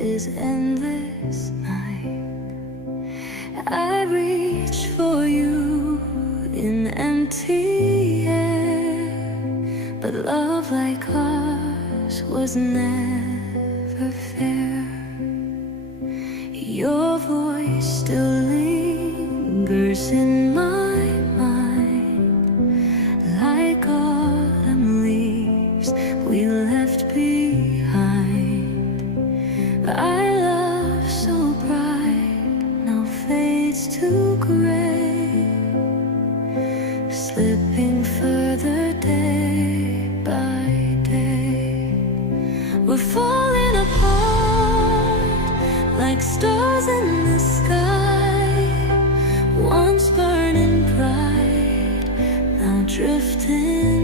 is endless night. I reach for you in empty air, but love like ours was never fair. Your voice still lingers in my mind, like autumn leaves we left behind. Our love so bright now fades to gray, slipping further day by day. We're falling apart like stars in the sky, once burning bright, now drifting